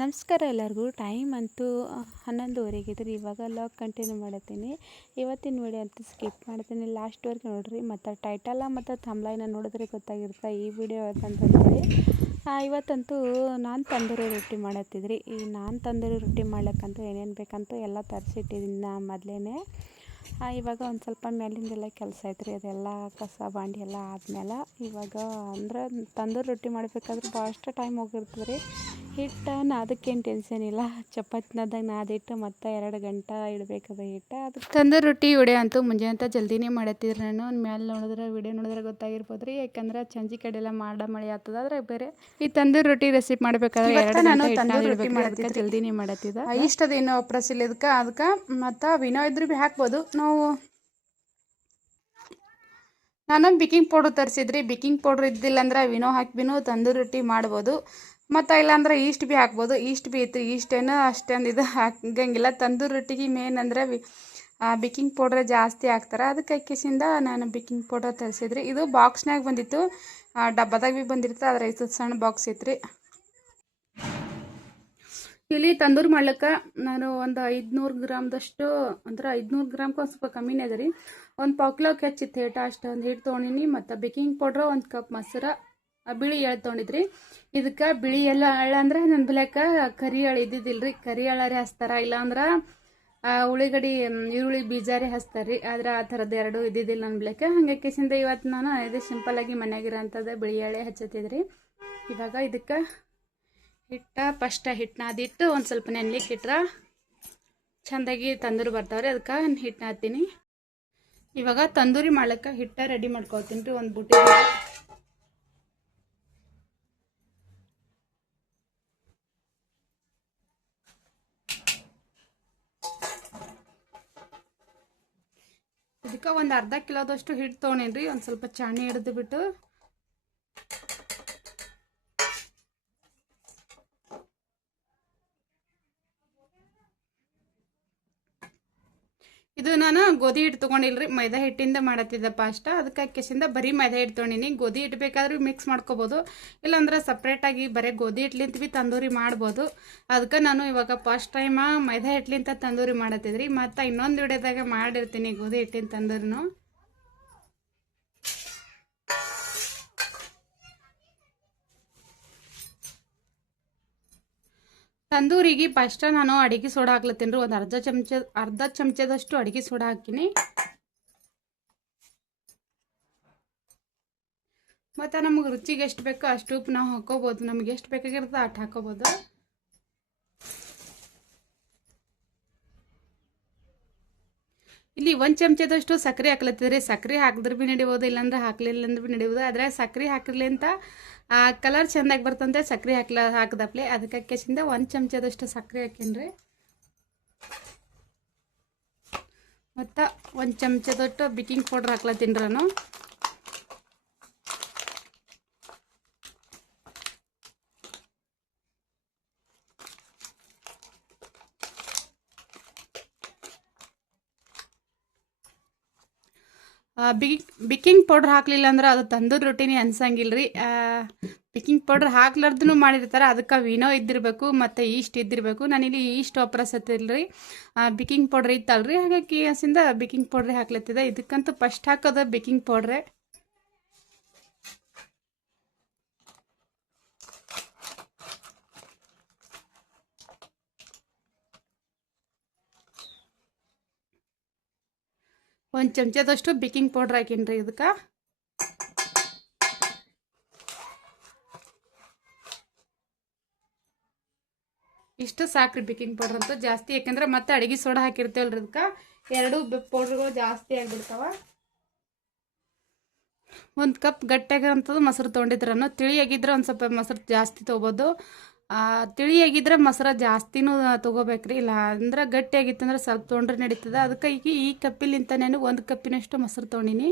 ನಮಸ್ಕಾರ ಎಲ್ಲರಿಗೂ. ಟೈಮ್ ಅಂತೂ 11:30 ಇದ್ರಿ. ಇವಾಗ ಲಾಗ್ ಕಂಟಿನ್ಯೂ ಮಾಡತ್ತೀನಿ. ಇವತ್ತಿನ ವಿಡಿಯೋ ಅಂತೂ ಸ್ಕಿಪ್ ಮಾಡ್ತೀನಿ, ಲಾಸ್ಟ್ವರೆಗೆ ನೋಡಿರಿ. ಮತ್ತು ಟೈಟಲ ಮತ್ತು ಥಂಬ್ಲೈನ ನೋಡಿದ್ರೆ ಗೊತ್ತಾಗಿರುತ್ತೆ ಈ ವಿಡಿಯೋ ಅಂತಂತೇಳಿ. ಇವತ್ತಂತೂ ನಾನು ತಂದೂರಿ ರೊಟ್ಟಿ ಮಾಡತ್ತಿದ್ರಿ. ಈ ನಾನು ತಂದೂರಿ ರೊಟ್ಟಿ ಮಾಡ್ಲಿಕ್ಕಂತೂ ಏನೇನು ಬೇಕಂತೂ ಎಲ್ಲ ತರಿಸಿಟ್ಟಿದ್ದೀನಿ ನಾ ಮೊದಲೇ. ಇವಾಗ ಒಂದು ಸ್ವಲ್ಪ ಮೇಲಿಂದೆಲ್ಲ ಕೆಲಸ ಐತ್ರಿ, ಅದೆಲ್ಲ ಕಸ ಬಾಂಡಿ ಎಲ್ಲ ಆದಮೇಲೆ ಇವಾಗ ಅಂದ್ರೆ ತಂದೂರಿ ರೊಟ್ಟಿ ಮಾಡಬೇಕಾದ್ರೆ ಭಾಳಷ್ಟು ಟೈಮ್ ಹೋಗಿರ್ತದೆ ರೀ. ಹಿಟ್ಟು ಅದಕ್ಕೇನು ಟೆನ್ಷನ್ ಇಲ್ಲ, ಚಪಾತಿನದಾಗ ನಾದಿಟ್ಟು ಮತ್ತು 2 ಗಂಟೆ ಇಡಬೇಕದ ಹಿಟ್ಟು. ಅದಕ್ಕೆ ತಂದೂರಿ ರೊಟ್ಟಿ ವಿಡಿಯೋ ಅಂತೂ ಮುಂಜಾನೆ ಅಂತ ಜಲ್ದಿನೇ ಮಾಡತ್ತಿದ್ರು. ನಾನು ಮೇಲೆ ನೋಡಿದ್ರೆ ವಿಡಿಯೋ ನೋಡಿದ್ರೆ ಗೊತ್ತಾಗಿರ್ಬೋದು ರೀ, ಯಾಕಂದ್ರೆ ಸಂಜೆ ಕಡೆಲ್ಲ ಮಳೆ ಆಗ್ತದ. ಅದ್ರಾಗ ಬೇರೆ ಈ ತಂದೂರಿ ರೊಟ್ಟಿ ರೆಸಿಪಿ ಮಾಡಬೇಕಾದ್ರೆ ನಾನು ತಂದೂರಿ ರೊಟ್ಟಿ ಮಾಡೋದಕ್ಕೆ ಜಲ್ದಿನೇ ಮಾಡತ್ತಿದ್ದೆ. ಇಷ್ಟದ ಇನ್ನೂ ಪ್ರಸಿಲ್ ಅದಕ್ಕೆ ಮತ್ತು ವಿನೋ ಇದ್ರು ಭೀ ಹಾಕ್ಬೋದು. ನಾನು ಬೇಕಿಂಗ್ ಪೌಡ್ರ್ ತರಿಸಿದ್ರಿ. ಬೇಕಿಂಗ್ ಪೌಡ್ರ್ ಇದ್ದಿಲ್ಲ ಅಂದ್ರೆ ವಿನೋ ಹಾಕಿಬಿನೂ ತಂದೂರಿ ರೊಟ್ಟಿ ಮಾಡ್ಬೋದು. ಮತ್ತು ಇಲ್ಲಾಂದ್ರೆ ಈಸ್ಟ್ ಭೀ ಹಾಕ್ಬೋದು. ಈಸ್ಟ್ ಭೀ ಐತ್ರಿ. ಈಸ್ಟೇನು ಅಷ್ಟೊಂದು ಇದು ಹಾಕಂಗಿಲ್ಲ. ತಂದೂರಿ ರೊಟ್ಟಿಗೆ ಮೇನ್ ಅಂದರೆ ಬೇಕಿಂಗ್ ಪೌಡ್ರ್ ಜಾಸ್ತಿ ಹಾಕ್ತಾರೆ. ಅದಕ್ಕೆ ಅಕ್ಕಿಸಿಂದ ನಾನು ಬೇಕಿಂಗ್ ಪೌಡ್ರ್ ತರಿಸಿದ್ರಿ. ಇದು ಬಾಕ್ಸ್ನಾಗ ಬಂದಿತ್ತು, ಡಬ್ಬದಾಗ ಭೀ ಬಂದಿರ್ತದೆ. ಆದರೆ ಇದು ಸಣ್ಣ ಬಾಕ್ಸ್ ಐತ್ರಿ. ಇಲ್ಲಿ ತಂದೂರಿ ಮಾಡ್ಲಿಕ್ಕೆ ನಾನು ಒಂದು 500 ಗ್ರಾಮ್ದಷ್ಟು, ಅಂದ್ರೆ 500 ಗ್ರಾಮ್ಗೆ ಒಂದು ಸ್ವಲ್ಪ ಕಮ್ಮಿನೇ ಅದ ರೀ. ಒಂದು ಪಾವು ಕಿಲೋಕ್ಕೆ ಹೆಚ್ಚಿತ್ತು ಹಿಟ್ಟು. ಅಷ್ಟೊಂದು ಹಿಟ್ಟು ತೊಗೊಂಡಿನಿ. ಮತ್ತು ಬೇಕಿಂಗ್ ಪೌಡ್ರ್ 1 ಕಪ್ ಮೊಸರು, ಬಿಳಿ ಎಳ್ಳು ತೊಗೊಂಡಿದ್ರಿ. ಇದಕ್ಕೆ ಬಿಳಿ ಎಳ್ಳು ಅಂದ್ರೆ ನನ್ನ ಬಲ್ಯಾಕ ಕರಿ ಎಳ್ಳು ಇದ್ದಿದ್ದಿಲ್ಲ ರೀ. ಕರಿ ಎಳ್ಳಾರೆ ಹಚ್ತಾರೆ, ಇಲ್ಲಾಂದ್ರೆ ಉಳ್ಳಿಗಡ್ಡಿ ಈರುಳ್ಳಿ ಬೀಜಾರಿ ಹಚ್ತಾರೆ ರೀ. ಆದ್ರೆ ಆ ಥರದ್ದು ಎರಡೂ ಇದ್ದಿದ್ದಿಲ್ಲ ನನ್ನ ಬಲ್ಯಾಕ. ಹಂಗೆ ಕೇಸಿಂದ ಇವತ್ತು ನಾನು ಇದು ಸಿಂಪಲ್ಲಾಗಿ ಮನೆಯಾಗಿರೋ ಅಂಥದ್ದು ಬಿಳಿ ಎಳೆ ಹಚ್ಚತ್ತಿದ್ರಿ. ಇವಾಗ ಇದಕ್ಕೆ ಹಿಟ್ಟು ನಾದಿಟ್ಟು ಒಂದು ಸ್ವಲ್ಪ ನೆನ್ಲಿಕ್ಕೆ ಇಟ್ರೆ ಚೆಂದಾಗಿ ತಂದೂರಿ ಬರ್ತಾವ್ರಿ. ಅದಕ್ಕೆ ಹಿಟ್ಟು ನಾದ್ತೀನಿ. ಇವಾಗ ತಂದೂರಿ ಮಾಡ್ಲಿಕ್ಕೆ ಹಿಟ್ಟು ರೆಡಿ ಮಾಡ್ಕೊಳ್ತೀನಿ ರೀ. ಒಂದು ಬುಟ್ಟಿ ಇದಕ್ಕೆ ಒಂದು ಅರ್ಧ ಕಿಲೋದಷ್ಟು ಹಿಟ್ಟು ತೊಗೊಂಡೇನ್ರಿ. ಒಂದು ಸ್ವಲ್ಪ ಚಾಣಿ ಹಿಡಿದು ಬಿಟ್ಟು ಇದು ನಾನು ಗೋಧಿ ಹಿಟ್ಟು ತೊಗೊಂಡಿಲ್ರಿ, ಮೈದಾ ಹಿಟ್ಟಿಂದ ಮಾಡತ್ತಿದ್ದೆ ಪಾಷ್ಟ. ಅದಕ್ಕೆ ಕೆಸಿಂದ ಬರೀ ಮೈದಾ ಹಿಟ್ಟು ತೊಗೊಂಡಿನಿ. ಗೋಧಿ ಹಿಟ್ಟು ಬೇಕಾದ್ರೂ ಮಿಕ್ಸ್ ಮಾಡ್ಕೋಬೋದು, ಇಲ್ಲಾಂದ್ರೆ ಸಪ್ರೇಟಾಗಿ ಬರೀ ಗೋಧಿ ಹಿಟ್ಲಿಂತ ಭೀ ತಂದೂರಿ ಮಾಡ್ಬೋದು. ಅದಕ್ಕೆ ನಾನು ಇವಾಗ ಫಸ್ಟ್ ಟೈಮ ಮೈದಾ ಹಿಟ್ಲಿಂತ ತಂದೂರಿ ಮಾಡತ್ತಿದ್ರಿ. ಮತ್ತು ಇನ್ನೊಂದು ವಿಡಿಯೋದಾಗ ಮಾಡಿರ್ತೀನಿ ಗೋಧಿ ಹಿಟ್ಟಿನ ತಂದೂರಿನೂ. ತಂದೂರಿಗೆ ಫಸ್ಟ್ ನಾನು ಅಡಿಗೆ ಸೋಡಾ ಹಾಕ್ಲತ್ತೀನಿ ರೀ. ಒಂದು ಅರ್ಧ ಚಮಚದಷ್ಟು ಅಡಿಗೆ ಸೋಡಾ ಹಾಕಿನಿ. ಮತ್ತು ನಮಗೆ ರುಚಿಗೆ ಎಷ್ಟು ಬೇಕೋ ಅಷ್ಟು ಉಪ್ಪು ನಾವು ಹಾಕೋಬೋದು. ನಮಗೆ ಎಷ್ಟು ಬೇಕಾಗಿರ್ತದೆ ಅಷ್ಟು ಹಾಕೋಬೋದು. ಇಲ್ಲಿ 1 ಚಮಚದಷ್ಟು ಸಕ್ಕರೆ ಹಾಕ್ಲತ್ತಿದ್ರಿ. ಸಕ್ಕರೆ ಹಾಕಿದ್ರೆ ಭೀ ನಡೆಯೋದು, ಇಲ್ಲಾಂದ್ರೆ ಹಾಕ್ಲಿಲ್ಲ ಅಂದ್ರೆ ಭೀ ನಡೆಯೋದು. ಆದರೆ ಸಕ್ಕರೆ ಹಾಕಿರ್ಲಿ ಅಂತ ಕಲರ್ ಚೆಂದಾಗಿ ಬರ್ತಂತೆ ಸಕ್ಕರೆ ಹಾಕಿದಪ್ಲೆ. ಅದಕ್ಕೆ ಕೆಸಿಂದ 1 ಚಮಚದಷ್ಟು ಸಕ್ಕರೆ ಹಾಕೀನಿ. ಮತ್ತು 1 ಚಮಚದಷ್ಟು ಬೇಕಿಂಗ್ ಪೌಡ್ರ್ ಹಾಕ್ಲತ್ತೀನಿ ನಾನು. ಬೇಕಿಂಗ್ ಪೌಡ್ರ್ ಹಾಕಲಿಲ್ಲ ಅಂದ್ರೆ ಅದು ತಂದೂರಿ ರೊಟ್ಟಿನೇ ಅನ್ಸಂಗಿಲ್ಲ ರೀ. ಬೇಕಿಂಗ್ ಪೌಡ್ರ್ ಹಾಕ್ಲಾರ್ದು ಮಾಡಿರ್ತಾರೆ. ಅದಕ್ಕೆ ವಿನೋ ಇದ್ದಿರಬೇಕು ಮತ್ತು ಈಸ್ಟ್ ಇದ್ದಿರಬೇಕು. ನಾನಿಲ್ಲಿ ಈಸ್ಟ್ ವಾಪರಸತ್ತಿಲ್ಲ ರೀ, ಬೇಕಿಂಗ್ ಪೌಡ್ರ್ ಇತ್ತಲ್ರಿ. ಹಾಗಾಗಿ ಹಸಿಂದ ಬೇಕಿಂಗ್ ಪೌಡ್ರೇ ಹಾಕ್ಲತ್ತಿದೆ. ಇದಕ್ಕಂತೂ ಫಸ್ಟ್ ಹಾಕೋದು ಬೇಕಿಂಗ್ ಪೌಡ್ರೇ. ಒಂದು ಚಮಚದಷ್ಟು ಬೇಕಿಂಗ್ ಪೌಡ್ರ್ ಹಾಕೀನಿ ಇದಕ್ಕೆ. ಇಷ್ಟು ಸಾಕ್ರಿ ಬೇಕಿಂಗ್ ಪೌಡ್ರ್ ಅಂತೂ ಜಾಸ್ತಿ, ಯಾಕಂದ್ರೆ ಮತ್ತೆ ಅಡುಗೆ ಸೋಡಾ ಹಾಕಿರ್ತೇವಲ್ರಿ. ಅದಕ್ಕೆ 2 ಪೌಡ್ರ್ಗಳು ಜಾಸ್ತಿ ಆಗಿಬಿಡ್ತಾವ. 1 ಕಪ್ ಗಟ್ಟಿಯಾಗಿರೋಂಥದ್ದು ಮೊಸರು ತೊಗೊಂಡಿದ್ರನು. ತಿಳಿಯಾಗಿದ್ರೆ ಒಂದು ಸ್ವಲ್ಪ ಮೊಸರು ಜಾಸ್ತಿ ತೊಗೋಬೋದು. ತಿಳಿಯಾಗಿದ್ರೆ ಮೊಸರು ಜಾಸ್ತಿನೂ ತೊಗೋಬೇಕ್ರಿ. ಇಲ್ಲ ಅಂದ್ರೆ ಗಟ್ಟಿಯಾಗಿತ್ತಂದ್ರೆ ಸ್ವಲ್ಪ ತೊಗೊಂಡ್ರೆ ನಡೀತದೆ. ಅದಕ್ಕೆ ಈಗ ಈ ಕಪ್ಪಿಲಿಂತ ನಾನು 1 ಕಪ್ಪಿನಷ್ಟು ಮೊಸರು ತೊಗೊಂಡಿನಿ.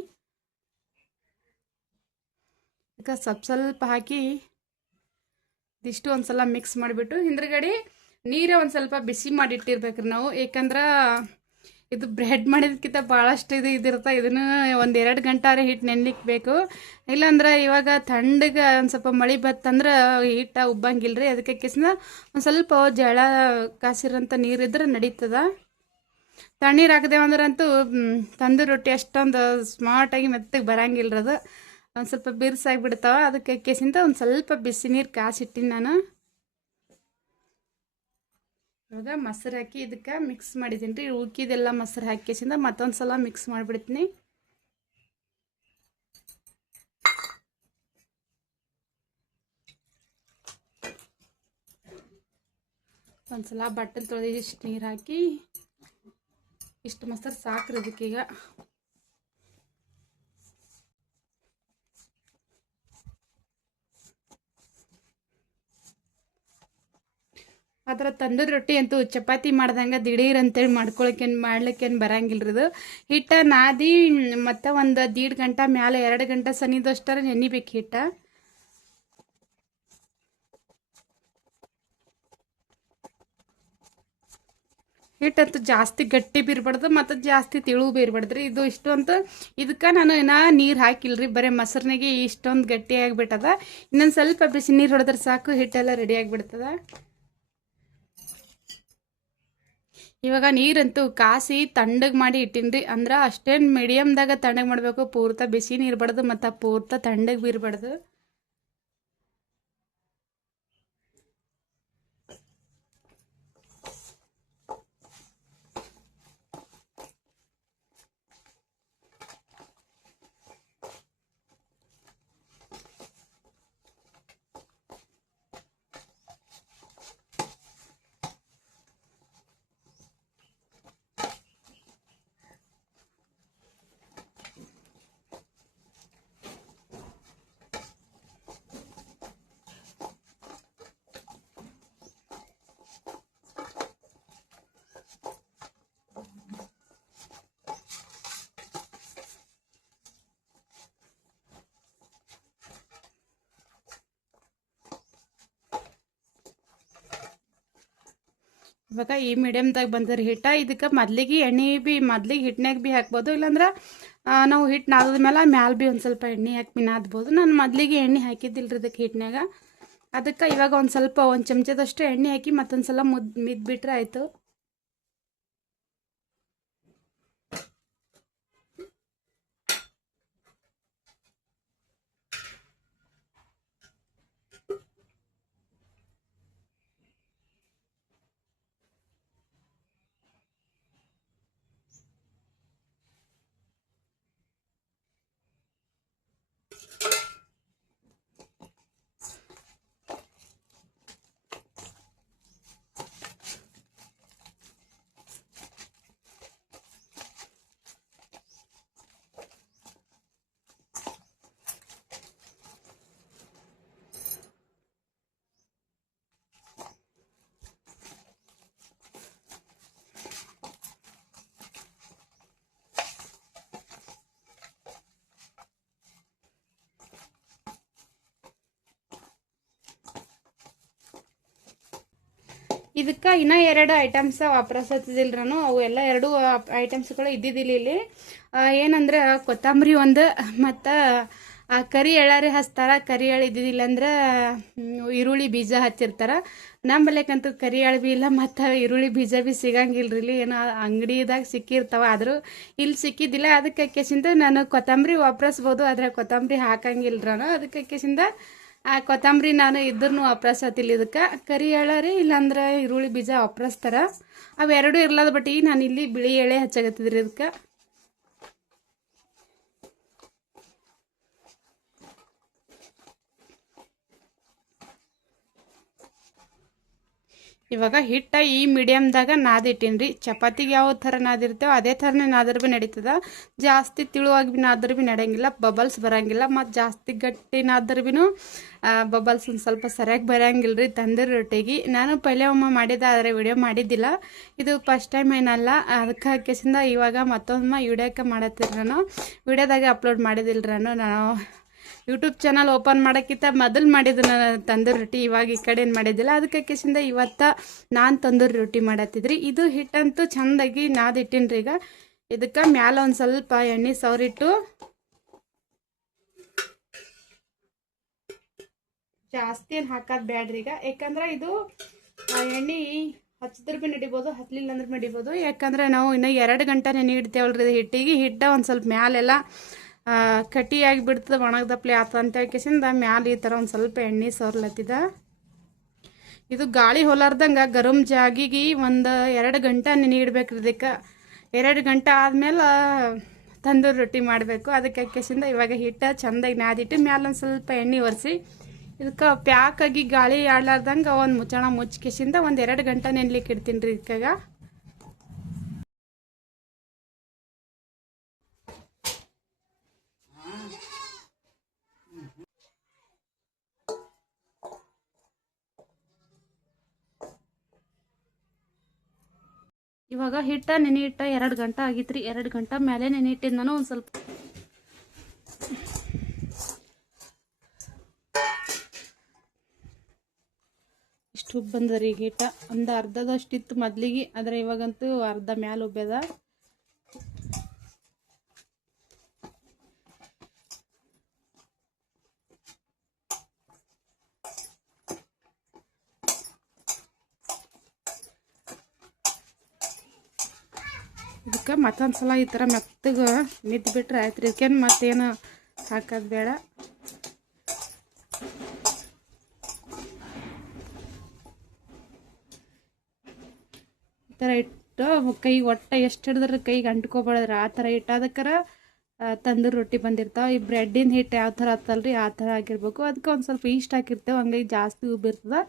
ಈಗ ಸ್ವಲ್ಪ ಹಾಕಿ ಇದಿಷ್ಟು ಒಂದು ಸಲ ಮಿಕ್ಸ್ ಮಾಡಿಬಿಟ್ಟು ಹಿಂದ್ಗಡೆ ನೀರು ಒಂದು ಸ್ವಲ್ಪ ಬಿಸಿ ಮಾಡಿಟ್ಟಿರ್ಬೇಕ್ರಿ ನಾವು. ಯಾಕಂದ್ರೆ ಇದು ಬ್ರೆಡ್ ಮಾಡಿದ್ಕಿಂತ ಭಾಳಷ್ಟು ಇದಿರುತ್ತೆ. ಇದನ್ನು ಒಂದು 2 ಗಂಟೆ ಹಿಟ್ಟು ನೆನ್ಲಿಕ್ಕೆ ಬೇಕು. ಇಲ್ಲಾಂದ್ರೆ ಇವಾಗ ತಣ್ಣಗೆ ಒಂದು ಸ್ವಲ್ಪ ಮಳೆ ಬತ್ತಂದ್ರೆ ಹಿಟ್ಟು ಉಬ್ಬಂಗಿಲ್ಲ ಅದಕ್ಕೆ ಕಿಸ್ನ ಒಂದು ಸ್ವಲ್ಪ ಜಳ ಕಾಸಿರೋಂಥ ನೀರಿದ್ರೆ ನಡೀತದ. ತಣ್ಣೀರು ಹಾಕಿದೆವು ಅಂದ್ರಂತೂ ತಂದೂರಿ ರೊಟ್ಟಿ ಅಷ್ಟೊಂದು ಸ್ಮಾರ್ಟಾಗಿ ಮೆತ್ತಗೆ ಬರಂಗಿಲ್ಲ ಅದು. ಒಂದು ಸ್ವಲ್ಪ ಬಿರ್ಸಾಗಿಬಿಡ್ತಾವ. ಅದಕ್ಕೆ ಕೇಸಿಂದ ಒಂದು ಸ್ವಲ್ಪ ಬಿಸಿ ನೀರು ಕಾಸಿಟ್ಟಿನಿ ನಾನು. ಇವಾಗ ಮೊಸರು ಹಾಕಿ ಇದಕ್ಕೆ ಮಿಕ್ಸ್ ಮಾಡಿದ್ದೀನಿ ರೀ. ಉಳ್ಕಿದೆಲ್ಲ ಮೊಸರು ಹಾಕಿಸಿಂದ ಮತ್ತೊಂದು ಸಲ ಮಿಕ್ಸ್ ಮಾಡಿಬಿಡ್ತೀನಿ. ಒಂದು ಸಲ ಬಟ್ಟಲು ತೊಳೆದು ಇಷ್ಟು ನೀರು ಹಾಕಿ ಇಷ್ಟು ಮೊಸರು ಸಾಕ್ರಿ ಅದಕ್ಕೀಗ. ಅದರ ತಂದೂರಿ ರೊಟ್ಟಿ ಅಂತೂ ಚಪಾತಿ ಮಾಡ್ದಂಗೆ ದಿಢೀರ್ ಅಂತೇಳಿ ಮಾಡ್ಲಿಕ್ಕೇನು ಬರಂಗಿಲ್ಲ ಇದು. ಹಿಟ್ಟ ನಾದಿ ಮತ್ತು ಒಂದು 1.5 ಗಂಟೆ ಮ್ಯಾಲೆ 2 ಗಂಟೆ ಸನಿದಷ್ಟರ ನೆನಿಬೇಕು ಹಿಟ್ಟ. ಹಿಟ್ಟಂತೂ ಜಾಸ್ತಿ ಗಟ್ಟಿ ಬೀರ್ಬಾರ್ದು ಮತ್ತು ಜಾಸ್ತಿ ತಿಳು ಬೀರ್ಬಾರ್ದ್ರಿ. ಇದು ಇಷ್ಟು ಅಂತ ಇದಕ್ಕೆ ನಾನು ನೀರು ಹಾಕಿಲ್ರಿ, ಬರೀ ಮೊಸರಿನಾಗೆ ಇಷ್ಟೊಂದು ಗಟ್ಟಿ ಆಗಿಬಿಟ್ಟದ. ಇನ್ನೊಂದು ಸ್ವಲ್ಪ ಬಿಸಿ ನೀರು ಹೊಡೆದ್ರೆ ಸಾಕು, ಹಿಟ್ಟೆಲ್ಲ ರೆಡಿ ಆಗಿಬಿಡ್ತದ. ಇವಾಗ ನೀರಂತೂ ಕಾಸಿ ತಣ್ಣಗೆ ಮಾಡಿ ಇಟ್ಟಿನ್ರಿ. ಅಂದ್ರೆ ಅಷ್ಟೇನು ಮೀಡಿಯಮ್ದಾಗ ತಣ್ಣಗೆ ಮಾಡಬೇಕು, ಪೂರ್ತ ಬಿಸಿನೂ ಇರಬಾರ್ದು ಮತ್ತು ಪೂರ್ತ ತಣ್ಣಗೆ ಬಿ ಇರಬಾರ್ದು. ಇವಾಗ ಈ ಮೀಡಿಯಮ್ದಾಗ ಬಂದ್ರೆ ಹಿಟ್ಟ ಇದಕ್ಕೆ ಮೊದ್ಲಿಗೆ ಎಣ್ಣೆ ಮೊದ್ಲಿಗೆ ಹಿಟ್ಟಿನಾಗ ಬಿ ಹಾಕ್ಬೋದು. ಇಲ್ಲಾಂದ್ರೆ ನಾವು ಹಿಟ್ಟು ನಾದಿದ ಮ್ಯಾಲೆ ಬಿ ಒಂದು ಸ್ವಲ್ಪ ಎಣ್ಣೆ ಹಾಕಿ ನಾದ್ಬೋದು. ನಾನು ಮೊದ್ಲಿಗೆ ಎಣ್ಣೆ ಹಾಕಿದ್ದಿಲ್ರಿ ಇದಕ್ಕೆ ಹಿಟ್ಟಿನಾಗ. ಅದಕ್ಕೆ ಇವಾಗ ಒಂದು ಸ್ವಲ್ಪ ಒಂದು ಚಮಚದಷ್ಟು ಎಣ್ಣೆ ಹಾಕಿ ಮತ್ತೊಂದು ಸಲ ಮಿದ್ಬಿಟ್ರೆ ಆಯಿತು. ಇದಕ್ಕೆ ಇನ್ನೂ 2 ಐಟಮ್ಸ್ ವಾಪಸ್ ಹತ್ತಿದಿಲ್ಲ ನಾನು. ಅವು ಎಲ್ಲ 2 ಐಟಮ್ಸ್ಗಳು ಇದ್ದಿದ್ದಿಲ್ಲ ಇಲ್ಲಿ. ಏನಂದ್ರೆ ಕೊತ್ತಂಬರಿ ಒಂದು ಮತ್ತು ಕರಿ ಎಳ್ಳಾರಿ ಹಚ್ತಾರ. ಕರಿ ಎಳ್ಳು ಇದ್ದಿದ್ದಿಲ್ಲ ಅಂದ್ರೆ ಈರುಳ್ಳಿ ಬೀಜ ಹಚ್ಚಿರ್ತಾರೆ. ನಮ್ಮಲ್ಲೇಕಂತೂ ಕರಿ ಎಳ್ಳು ಬಿ ಇಲ್ಲ ಮತ್ತು ಈರುಳ್ಳಿ ಬೀಜ ಬಿ ಸಿಗಂಗಿಲ್ಲ ಇಲ್ಲಿ. ಏನೋ ಅಂಗಡಿದಾಗ ಸಿಕ್ಕಿರ್ತಾವ, ಆದರೂ ಇಲ್ಲಿ ಸಿಕ್ಕಿದ್ದಿಲ್ಲ. ಅದಕ್ಕೆ ಕೇಸಿಂದ ನಾನು ಕೊತ್ತಂಬರಿ ವಾಪಸ್ಬೋದು, ಆದರೆ ಕೊತ್ತಂಬರಿ ಹಾಕಂಗಿಲ್ಲ ನಾನು. ಅದಕ್ಕೆ ಕೇಸಿಂದ ಕೊತ್ತಂಬರಿ ನಾನು ಇದ್ರೂ ವಾಪಸ್ತಿಲ್ಲ. ಇದಕ್ಕೆ ಕರಿ ಎಳ್ಳಾರಿ ಇಲ್ಲಾಂದ್ರೆ ಈರುಳ್ಳಿ ಬೀಜ ವಾಪಸ್ತಾರ. ಅವೆರಡೂ ಇರ್ಲಾದ ಬಟ್ ಈಗ ನಾನು ಇಲ್ಲಿ ಬಿಳಿ ಎಳೆ ಹಚ್ಚಾಗತ್ತಿದ್ರಿ ಇದಕ್ಕೆ. ಇವಾಗ ಹಿಟ್ಟ ಈ ಮೀಡಿಯಮ್ದಾಗ ನಾದಿಟ್ಟೀನಿ ರೀ. ಚಪಾತಿಗೆ ಯಾವ ಥರ ನಾದಿರ್ತೇವೆ ಅದೇ ಥರನೇ ನಾದ್ರ ಭೀ ನಡೀತದ. ಜಾಸ್ತಿ ತಿಳುವಾಗಿ ಭೀ ನಾದ್ರ ಭೀ ನಡೆಯಂಗಿಲ್ಲ, ಬಬಲ್ಸ್ ಬರೋಂಗಿಲ್ಲ. ಮತ್ತು ಜಾಸ್ತಿ ಗಟ್ಟಿ ನಾದ್ರ ಭೀ ಬಬಲ್ಸ್ ಒಂದು ಸ್ವಲ್ಪ ಸರಿಯಾಗಿ ಬರೋಂಗಿಲ್ಲ ರೀ ತಂದೂರಿ ರೊಟ್ಟಿಗೆ. ನಾನು ಪೈಲೆ ಒಮ್ಮೆ ಮಾಡಿದ್ದೆ, ಆದರೆ ವಿಡಿಯೋ ಮಾಡಿದ್ದಿಲ್ಲ. ಇದು ಫಸ್ಟ್ ಟೈಮ್ ಏನಲ್ಲ, ಅದಕ್ಕೆ ಹಾಕಿಸಿಂದ ಇವಾಗ ಮತ್ತೊಮ್ಮೆ ವಿಡಿಯೋಕ್ಕೆ ಮಾಡತ್ತೀರಿ. ನಾನು ವಿಡಿಯೋದಾಗ ಅಪ್ಲೋಡ್ ಮಾಡಿದ್ದಿಲ್ಲ. ನಾನು ಯೂಟ್ಯೂಬ್ ಚಾನಲ್ ಓಪನ್ ಮಾಡೋಕ್ಕಿಂತ ಮೊದಲು ಮಾಡಿದ್ದು ನಾನು ತಂದೂರಿ ರೊಟ್ಟಿ. ಇವಾಗ ಈ ಕಡೆ ಏನು ಮಾಡಿದ್ದಿಲ್ಲ. ಅದಕ್ಕೆ ಕಿಸಿಂದ ಇವತ್ತು ನಾನು ತಂದೂರಿ ರೊಟ್ಟಿ ಮಾಡತ್ತಿದ್ರಿ. ಇದು ಹಿಟ್ಟಂತೂ ಚೆಂದಾಗಿ ನಾದಿಟ್ಟಿನ್ರಿ. ಈಗ ಇದಕ್ಕೆ ಮ್ಯಾಲ ಒಂದು ಸ್ವಲ್ಪ ಎಣ್ಣೆ ಸವರಿಟ್ಟು, ಜಾಸ್ತಿ ಏನು ಹಾಕೋದು ಬ್ಯಾಡ್ರಿ ಈಗ. ಯಾಕಂದ್ರೆ ಇದು ಎಣ್ಣೆ ಹಚ್ಚಿದ್ರೆ ಭೀ ನಡಿಬೋದು, ಹಚ್ಚಲಿಲ್ಲ ಅಂದ್ರೆ ನಡಿಬೋದು. ಯಾಕಂದ್ರೆ ನಾವು ಇನ್ನೂ 2 ಗಂಟೆ ನೆನೆ ಇಡ್ತೇವಲ್ರಿ ಹಿಟ್ಟಿಗೆ. ಹಿಟ್ಟ ಒಂದು ಸ್ವಲ್ಪ ಮ್ಯಾಲೆಲ್ಲ ಕಟ್ಟಿಯಾಗಿ ಬಿಡ್ತದೆ, ಒಣಗದಪ್ಲೆ ಆತ ಅಂತ ಕೇಸಿಂದ ಮ್ಯಾಲೆ ಈ ಥರ ಒಂದು ಸ್ವಲ್ಪ ಎಣ್ಣೆ ಸವರ್ಲತ್ತಿದ. ಇದು ಗಾಳಿ ಹೊಲಾರ್ದಂಗೆ ಗರಂ ಜಾಗಿಗೆ ಒಂದು 2 ಗಂಟೆ ನೆನೆ ಇಡ್ಬೇಕ್ರಿ. ಇದಕ್ಕೆ 2 ಗಂಟೆ ಆದ್ಮೇಲೆ ತಂದೂರಿ ರೊಟ್ಟಿ ಮಾಡಬೇಕು. ಅದಕ್ಕೆ ಕೇಸಿಂದ ಇವಾಗ ಹಿಟ್ಟು ಚೆಂದಾಗಿ ನಾದಿಟ್ಟು ಮ್ಯಾಲೆ ಒಂದು ಸ್ವಲ್ಪ ಎಣ್ಣೆ ಒರೆಸಿ ಇದಕ್ಕೆ ಪ್ಯಾಕಾಗಿ ಗಾಳಿ ಆಡ್ಲಾರ್ದಂಗೆ ಒಂದು ಮುಚ್ಚಣ ಮುಚ್ಚಿಕೆಸಿಂದ ಒಂದು 2 ಗಂಟೆ ನೆನ್ಲಿಕ್ಕೆ ಇಡ್ತೀನಿ ರೀ. ಇದಕ್ಕಾಗ ಇವಾಗ ಹಿಟ್ಟ ನೆನೆ ಇಟ್ಟ 2 ಗಂಟೆ ಆಗಿತ್ರಿ. 2 ಗಂಟೆ ಮೇಲೆ ನೆನೆ ಇಟ್ಟಿದ್ದು ನಾನು ಒಂದು ಸ್ವಲ್ಪ ಇಷ್ಟು ಉಬ್ಬು ಬಂದರಿ. ಈಗ ಹಿಟ್ಟ ಒಂದು ಅರ್ಧದಷ್ಟು ಇತ್ತು ಮೊದಲಿಗೆ, ಆದರೆ ಇವಾಗಂತೂ ಅರ್ಧ ಮ್ಯಾಲೆ ಉಬ್ಬ್ಯದ. ಇದಕ್ಕೆ ಮತ್ತೊಂದು ಸಲ ಈ ಥರ ಮೆತ್ತಗೆ ನಿದ್ದು ಬಿಟ್ರೆ ಆಯ್ತು ರೀ. ಇದಕ್ಕೇನು ಮತ್ತೇನು ಹಾಕೋದು ಬೇಡ. ಈ ಥರ ಇಟ್ಟು ಕೈಗೆ ಒಟ್ಟು ಎಷ್ಟು ಹಿಡಿದ್ರೆ ಕೈಗೆ ಅಂಟ್ಕೊಬಾರ್ದ್ರಿ. ಆ ಥರ ಇಟ್ಟು ಅದಕ್ಕರ ತಂದೂರಿ ರೊಟ್ಟಿ ಬಂದಿರ್ತಾವೆ. ಈ ಬ್ರೆಡ್ಡಿನ ಹಿಟ್ಟು ಯಾವ ಥರ ಆತಲ್ರಿ ಆ ಥರ ಆಗಿರ್ಬೇಕು. ಅದಕ್ಕೆ ಒಂದು ಸ್ವಲ್ಪ ಈಸ್ಟ್ ಹಾಕಿರ್ತೇವೆ, ಹಂಗಾಗಿ ಜಾಸ್ತಿ ಉಬ್ಬಿರ್ತದೆ.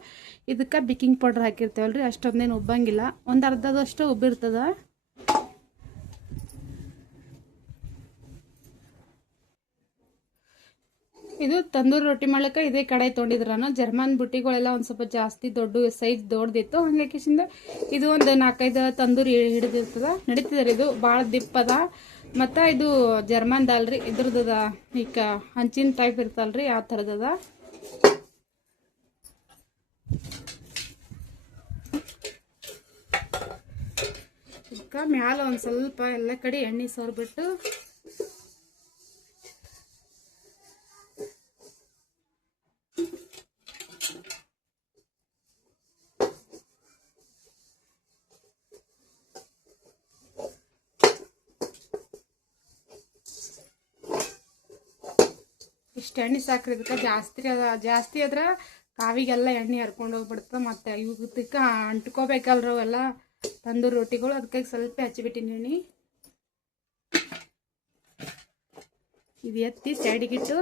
ಇದಕ್ಕೆ ಬೇಕಿಂಗ್ ಪೌಡ್ರ್ ಹಾಕಿರ್ತೇವಲ್ರಿ, ಅಷ್ಟೊಂದೇನು ಉಬ್ಬಂಗಿಲ್ಲ. ಒಂದು ಅರ್ಧದಷ್ಟು ಉಬ್ಬಿರ್ತದೆ. ಇದು ತಂದೂರಿ ರೊಟ್ಟಿ ಮಾಡ್ಲಿಕ್ಕೆ ಇದೇ ಕಡಾಯಿ ತೊಗೊಂಡಿದ್ರು ನಾನು. ಜರ್ಮನ್ ಬುಟ್ಟಿಗಳೆಲ್ಲ ಒಂದು ಸ್ವಲ್ಪ ಜಾಸ್ತಿ ದೊಡ್ಡ ಸೈಜ್ ದೊಡ್ಡದಿತ್ತು. ಹಂಗಾಕಿಸಿಂದ ಇದು ಒಂದು 4-5 ತಂದೂರಿ ಹಿಡಿದಿರ್ತದ, ನಡೀತಿದ್ದಾರೆ. ಇದು ಭಾಳ ದಿಪ್ಪದ ಮತ್ತು ಇದು ಜರ್ಮನ್ದ ಅಲ್ರಿ, ಇದ್ರದ್ದದ ಈಗ ಹಂಚಿನ ಟೈಪ್ ಇರ್ತಲ್ರಿ ಆ ಥರದದ. ಇದಕ್ಕೆ ಮ್ಯಾಲ ಒಂದು ಸ್ವಲ್ಪ ಎಲ್ಲ ಕಡೆ ಎಣ್ಣೆ ಸೋರ್ಬಿಟ್ಟು ಇಷ್ಟು ಎಣ್ಣೆ ಸಾಕ್ರಿ. ಇದಕ್ಕೆ ಜಾಸ್ತಿ ಆದ್ರೆ ಕಾವಿಗೆಲ್ಲ ಎಣ್ಣೆ ಹರ್ಕೊಂಡು ಹೋಗ್ಬಿಡ್ತದೆ. ಮತ್ತು ಇವಕ್ಕೆ ಅಂಟ್ಕೋಬೇಕಲ್ರಿ ಅವೆಲ್ಲ ತಂದೂರಿ ರೊಟ್ಟಿಗಳು. ಅದಕ್ಕೆ ಸ್ವಲ್ಪ ಹಚ್ಚಿಬಿಟ್ಟಿನಿ ಎಣ್ಣೆ. ಇದು ಎತ್ತಿ ಸೈಡಿಗಿಟ್ಟು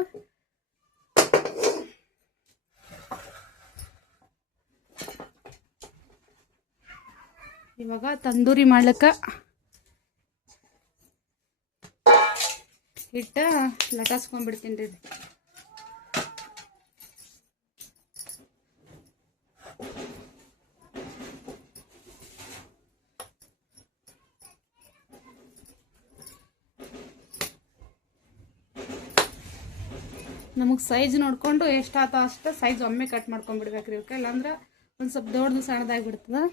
ಇವಾಗ ತಂದೂರಿ ಮಾಡ್ಲಿಕ್ಕೆ ಹಿಟ್ಟು ಲಟಾಸ್ಕೊಂಡ್ಬಿಡ್ತೀನಿ ರೀ. ನಮಗೆ ಸೈಜ್ ನೋಡಿಕೊಂಡು ಎಷ್ಟಾತ ಅಷ್ಟು ಸೈಜ್ ಒಮ್ಮೆ ಕಟ್ ಮಾಡ್ಕೊಂಡ್ಬಿಡ್ಬೇಕ್ರಿ ಇವಕ್ಕೆ. ಇಲ್ಲಾಂದ್ರೆ ಒಂದು ಸ್ವಲ್ಪ ದೊಡ್ಡದು ಸಣ್ಣದಾಗಿಬಿಡ್ತದೆ.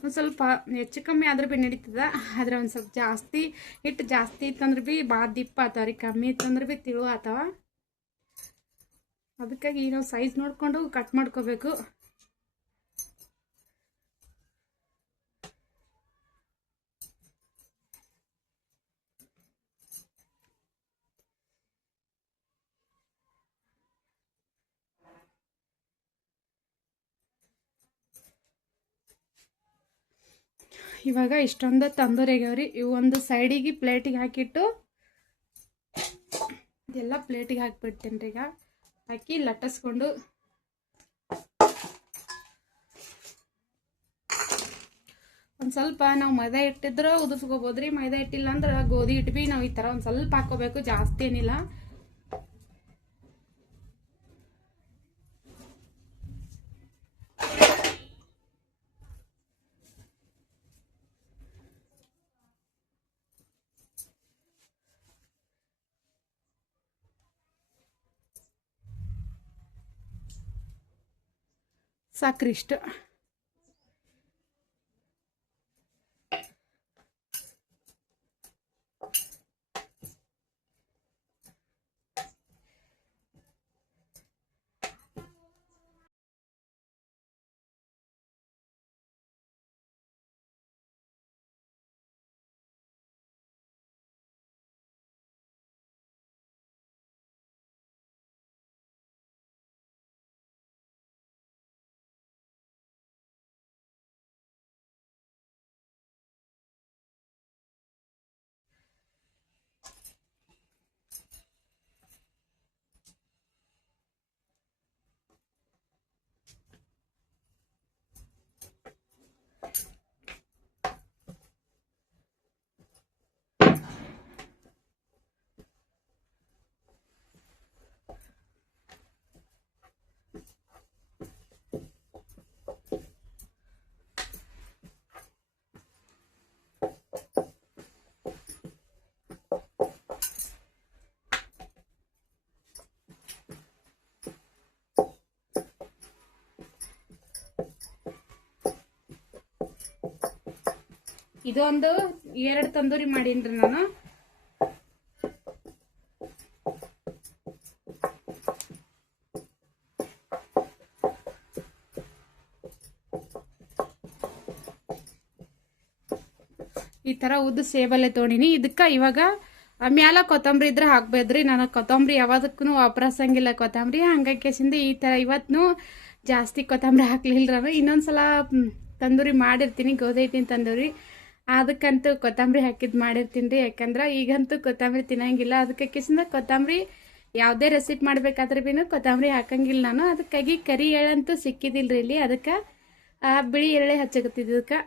ಒಂದು ಸ್ವಲ್ಪ ಹೆಚ್ಚು ಕಮ್ಮಿ ಆದ್ರೆ ಭೀ ನಡೀತದ. ಆದರೆ ಒಂದು ಸ್ವಲ್ಪ ಜಾಸ್ತಿ ಹಿಟ್ಟು ಜಾಸ್ತಿ ಇತ್ತಂದ್ರೆ ಭೀ ಭಾಳ ದಿಪ್ಪ ಆತಾವ ರೀ, ಕಮ್ಮಿ ಇತ್ತಂದ್ರೆ ಭೀ ತಿಳು ಆತಾವ. ಅದಕ್ಕಾಗಿ ನಾವು ಸೈಜ್ ನೋಡಿಕೊಂಡು ಕಟ್ ಮಾಡ್ಕೋಬೇಕು. ಇವಾಗ ಇಷ್ಟೊಂದು ತಂದೂರಿ ಆಗ್ಯಾವ್ರಿ. ಇವು ಒಂದು ಸೈಡಿಗೆ ಪ್ಲೇಟಿಗೆ ಹಾಕಿಟ್ಟು ಇದೆಲ್ಲ ಪ್ಲೇಟಿಗೆ ಹಾಕಿಬಿಡ್ತೀನಿ ರೀ. ಈಗ ಹಾಕಿ ಲಟ್ಟಿಸ್ಕೊಂಡು ಒಂದು ಸ್ವಲ್ಪ ನಾವು ಮೈದಾ ಹಿಟ್ಟಿದ್ರೆ ಉದಿಸ್ಕೋಬೋದ್ರಿ. ಮೈದಾ ಹಿಟ್ಟಿಲ್ಲ ಅಂದ್ರೆ ಗೋಧಿ ಹಿಟ್ಟು ಭೀ ನಾವು ಈ ಥರ ಒಂದು ಸ್ವಲ್ಪ ಹಾಕೋಬೇಕು, ಜಾಸ್ತಿ ಏನಿಲ್ಲ. ಸಾಕ್ರಿ ಇಷ್ಟು. ಇದೊಂದು 2 ತಂದೂರಿ ಮಾಡೀನ್ರಿ ನಾನು. ಈ ಥರ ಉದ್ದು ಸೇಬಲ್ಲೇ ತೊಗೊಂಡಿನಿ. ಇದಕ್ಕೆ ಇವಾಗ ಮ್ಯಾಲ ಕೊತ್ತಂಬರಿ ಇದ್ರೆ ಹಾಕ್ಬೇದ್ರಿ. ನಾನು ಕೊತ್ತಂಬರಿ ಯಾವ್ದಕ್ಕೂ ವಾಪರಸಂಗಿಲ್ಲ ಕೊತ್ತಂಬರಿ. ಹಂಗಾಕೆಸಿಂದ ಈ ಥರ ಇವತ್ತು ಜಾಸ್ತಿ ಕೊತ್ತಂಬರಿ ಹಾಕ್ಲಿಲ್ಲ. ನಾನು ಇನ್ನೊಂದ್ಸಲ ತಂದೂರಿ ಮಾಡಿರ್ತೀನಿ, ಗೋಧಿ ಹಿಟ್ಟಿನ ತಂದೂರಿ. ಅದಕ್ಕಂತೂ ಕೊತ್ತಂಬರಿ ಹಾಕಿದ್ದು ಮಾಡಿರ್ತೀನಿ ರೀ. ಯಾಕಂದ್ರೆ ಈಗಂತೂ ಕೊತ್ತಂಬರಿ ತಿನ್ನಂಗಿಲ್ಲ. ಅದಕ್ಕೆಸಿಂದ ಕೊತ್ತಂಬರಿ ಯಾವುದೇ ರೆಸಿಪಿ ಮಾಡ್ಬೇಕಾದ್ರೆ ಭೀ ಕೊತ್ತಂಬರಿ ಹಾಕಂಗಿಲ್ಲ ನಾನು. ಅದಕ್ಕಾಗಿ ಕರಿ ಎಳ್ಳಂತೂ ಸಿಕ್ಕಿದಿಲ್ಲ ರೀ ಇಲ್ಲಿ. ಅದಕ್ಕೆ ಬಿಳಿ ಎಳ್ಳೆ ಹಚ್ಚಕತ್ತಿದ್ದಕ್ಕೆ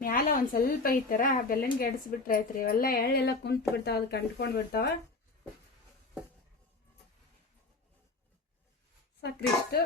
ಮ್ಯಾಲ ಒಂದು ಸ್ವಲ್ಪ ಈ ಥರ ಬೆಲ್ಲನ್ಗೆ ಎಡಿಸ್ಬಿಟ್ರೆ ಆಯ್ತು ರೀ. ಇವೆಲ್ಲ ಎಳ್ಳೆಲ್ಲ ಕುಂತು ಬಿಡ್ತಾವ, ಅದಕ್ಕೆ ಅಂಟ್ಕೊಂಡು ಬಿಡ್ತಾವ. ಸಾಕ್ರಿ ಇಷ್ಟು.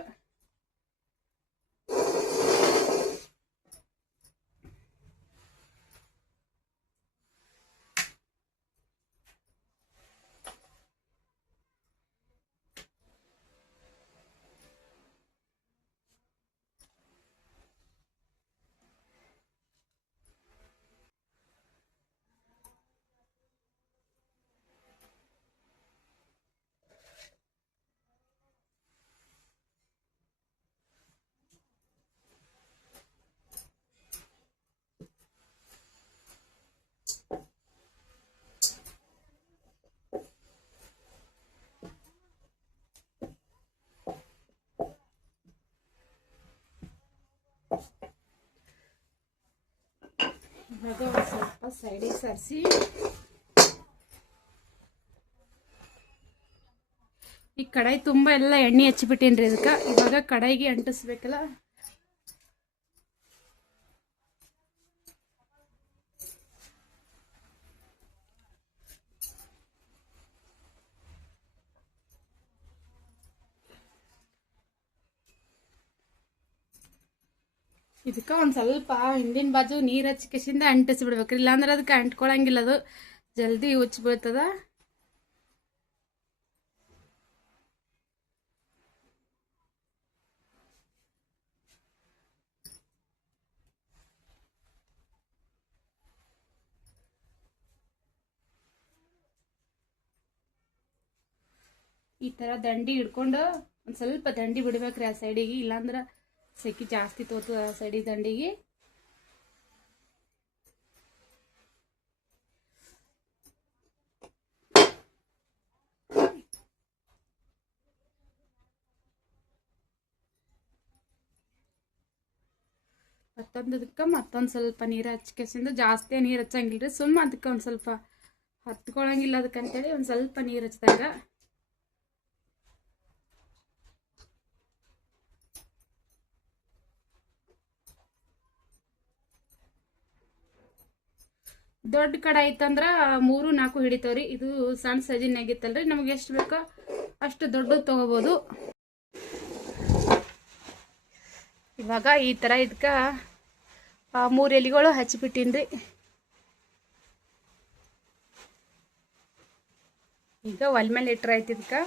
ಇವಾಗ ಒಂದು ಸ್ವಲ್ಪ ಸೈಡಿಗೆ ಸರಿಸಿ ಈ ಕಡಾಯಿ ತುಂಬ ಎಲ್ಲ ಎಣ್ಣೆ ಹಚ್ಚಿಬಿಟ್ಟೇನ್ರಿ. ಇದಕ್ಕೆ ಇವಾಗ ಕಡಾಯಿಗೆ ಅಂಟಿಸ್ಬೇಕಲ್ಲ. ಇದಕ್ಕೆ ಒಂದು ಸ್ವಲ್ಪ ಹಿಂದಿನ ಬಾಜು ನೀರು ಹಚ್ಚಿಕೆಸಿಂದ ಅಂಟಿಸ್ಬಿಡ್ಬೇಕ್ರಿ. ಇಲ್ಲಾಂದ್ರೆ ಅದಕ್ಕೆ ಅಂಟ್ಕೊಳಂಗಿಲ್ಲ, ಅದು ಜಲ್ದಿ ಉಚ್ಚಿ ಬೀಳ್ತದ. ಈ ಥರ ದಂಡಿ ಹಿಡ್ಕೊಂಡು ಒಂದು ಸ್ವಲ್ಪ ದಂಡಿ ಬಿಡ್ಬೇಕ್ರಿ ಆ ಸೈಡಿಗೆ, ಇಲ್ಲಾಂದ್ರೆ ಸೆಕಿ ಜಾಸ್ತಿ ತೋತು ಆ ಸೈಡಿಗೆ ದಂಡಿಗೆ. ಮತ್ತೊಂದಕ್ಕೆ ಮತ್ತೊಂದು ಸ್ವಲ್ಪ ನೀರು ಹಚ್ಕೆಸಿಂದ, ಜಾಸ್ತಿ ನೀರು ಹಚ್ಚಂಗಿಲ್ರಿ, ಸುಮ್ಮ ಅದಕ್ಕೆ ಒಂದು ಸ್ವಲ್ಪ ಹತ್ಕೊಳಂಗಿಲ್ಲ ಅದಕ್ಕಂತೇಳಿ ಒಂದು ಸ್ವಲ್ಪ ನೀರು ಹಚ್ಚಿದಾಗ ದೊಡ್ಡ ಕಡಾಯಿ ಇತ್ತಂದ್ರೆ 3-4 ಹಿಡಿತಾವ್ರಿ. ಇದು ಸಣ್ಣ ಸೈಜಿನ ಆಗಿತ್ತಲ್ರಿ, ನಮ್ಗೆ ಎಷ್ಟು ಬೇಕೋ ಅಷ್ಟು ದೊಡ್ಡದು ತೊಗೋಬೋದು. ಇವಾಗ ಈ ಥರ ಇದಕ್ಕೆ 3 ಎಲೆಗಳು ಹಚ್ಚಿಬಿಟ್ಟಿನ್ರಿ. ಈಗ ಒಲೆ ಮೇಲೆ ಇಟ್ರೆ ಆಯ್ತು ಇದಕ್ಕೆ.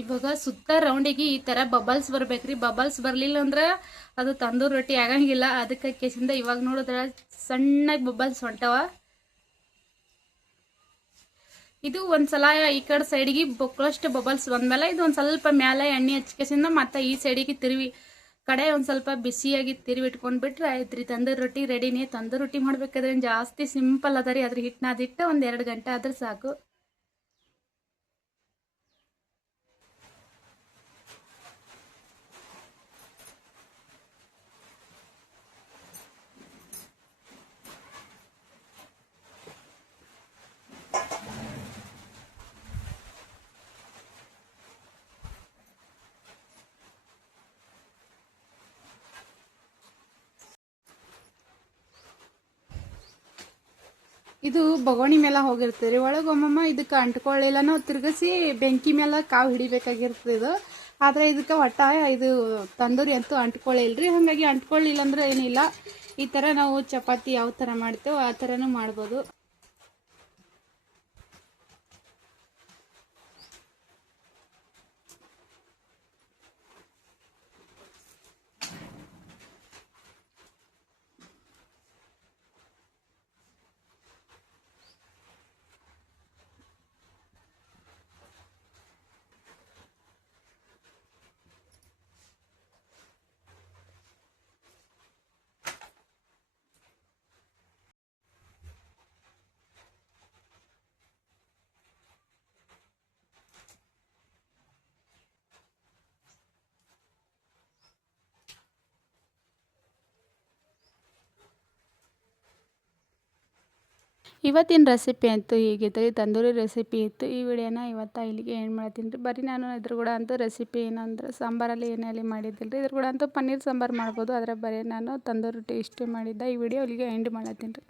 ಇವಾಗ ಸುತ್ತ ರೌಂಡಿಗೆ ಈ ಥರ ಬಬಲ್ಸ್ ಬರ್ಬೇಕ್ರಿ. ಬಬಲ್ಸ್ ಬರಲಿಲ್ಲ ಅಂದ್ರೆ ಅದು ತಂದೂರಿ ರೊಟ್ಟಿ ಆಗಂಗಿಲ್ಲ. ಅದಕ್ಕೆ ಕೇಸಿಂದ ಇವಾಗ ನೋಡಿದ್ರೆ ಸಣ್ಣಗೆ ಬಬಲ್ಸ್ ಹೊಂಟವ. ಇದು ಒಂದ್ಸಲ ಈ ಕಡೆ ಸೈಡಿಗೆ ಬೊಕ್ಕಳಷ್ಟು ಬಬಲ್ಸ್ ಬಂದ್ಮೇಲೆ ಇದು ಒಂದು ಸ್ವಲ್ಪ ಮ್ಯಾಲೆ ಎಣ್ಣೆ ಹಚ್ಕೇಸಿಂದ ಮತ್ತೆ ಈ ಸೈಡಿಗೆ ತಿರುವಿ ಕಡೆ ಒಂದು ಸ್ವಲ್ಪ ಬಿಸಿಯಾಗಿ ತಿರುವಿ ಇಟ್ಕೊಂಡು ಬಿಟ್ರೆ ಆಯ್ತು ರೀ, ತಂದೂರಿ ರೊಟ್ಟಿ ರೆಡಿನೇ. ತಂದೂರಿ ರೊಟ್ಟಿ ಮಾಡ್ಬೇಕಾದ್ರೆ ಜಾಸ್ತಿ ಸಿಂಪಲ್ ಅದ ರೀ. ಅದ್ರ ಹಿಟ್ಟನ್ನ ಅದಿಟ್ಟು ಒಂದು 2 ಗಂಟೆ ಆದ್ರೆ ಸಾಕು. ಇದು ಬಗೋಣಿ ಮೇಲೆ ಹೋಗಿರ್ತದೆ ಒಳಗೆ ಒಮ್ಮಮ್ಮ ಇದಕ್ಕೆ ಅಂಟ್ಕೊಳ್ಳಿಲ್ಲ, ನಾವು ತಿರ್ಗಿಸಿ ಬೆಂಕಿ ಮೇಲೆ ಕಾವು ಹಿಡಿಬೇಕಾಗಿರ್ತದೆ ಇದು. ಆದರೆ ಇದಕ್ಕೆ ಒಟ್ಟ ಇದು ತಂದೂರಿ ಅಂತೂ ಅಂಟ್ಕೊಳ್ಳಿಲ್ರಿ. ಹಾಗಾಗಿ ಅಂಟ್ಕೊಳ್ಳಿಲ್ಲ ಅಂದ್ರೆ ಏನಿಲ್ಲ, ಈ ಥರ ನಾವು ಚಪಾತಿ ಯಾವ ಥರ ಮಾಡ್ತೇವೆ ಆ ಥರನೂ ಮಾಡ್ಬೋದು. ಇವತ್ತಿನ ರೆಸಿಪಿ ಅಂತೂ ಹೀಗಿತ್ತು ರೀ, ತಂದೂರಿ ರೆಸಿಪಿ ಇತ್ತು. ಈ ವಿಡಿಯೋನ ಇವತ್ತು ಇಲ್ಲಿಗೆ ಏನು ಮಾಡ್ತೀನಿ ರೀ. ಬರೀ ನಾನು ಇದ್ರ ಕೂಡ ಅಂತೂ ರೆಸಿಪಿ ಏನಂದ್ರೆ ಸಾಂಬಾರಲ್ಲಿ ಏನೇಳಿ ಮಾಡಿದ್ದಿಲ್ಲ ರೀ. ಇದ್ರ ಕೂಡ ಅಂತೂ ಪನ್ನೀರ್ ಸಾಂಬಾರು ಮಾಡ್ಬೋದು, ಆದರೆ ಬರೀ ನಾನು ತಂದೂರಿ ರೊಟ್ಟಿ ಇಷ್ಟೇ ಮಾಡಿದ್ದೆ. ಈ ವಿಡಿಯೋ ಇಲ್ಲಿಗೆ ಎಂಡ್ ಮಾಡತ್ತೀನಿ ರೀ.